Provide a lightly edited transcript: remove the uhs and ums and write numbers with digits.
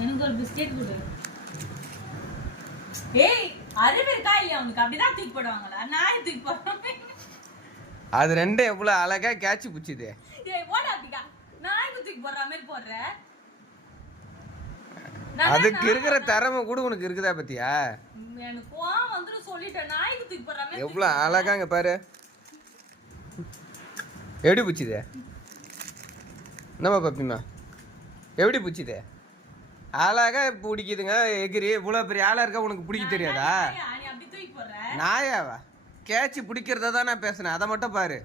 எனக்கு ஒரு பிஸ்கெட் கொடு. ஏய் அறிவு இருக்கா இல்லையா உனக்கு? அப்படிதான் தூக்கி போடுவாங்களா? நாய் தூக்கி போடுறாங்க. அது ரெண்டும் எவ்வளவு அழகா கேட்சி புச்சுது. ஏய் ஓட அப்படிக்கா நாய் தூக்கி போடுற மாதிரி போடுற. அதுக்கு இருக்கிற திறமை கூட உனக்கு இருக்குதா பத்தியா? எனக்கு கோவம் வந்து சொல்லிட்டேன். நாய் தூக்கி போடுற மாதிரி எவ்வளவு அழகாங்க பாரு. எப்படி புச்சுது? என்னம்மா பாப்பிமா எப்படி புச்சுது? அழகா பிடிக்குதுங்க. எகிரி இவ்வளவு பெரிய ஆளா இருக்கா உனக்கு பிடிக்க தெரியாதா? நீ அப்படி தூக்கி போடுற. நாயாவா? கேட்சி பிடிக்கிறத தான் நான் பேசுனேன். அதை மட்டும் பாரு.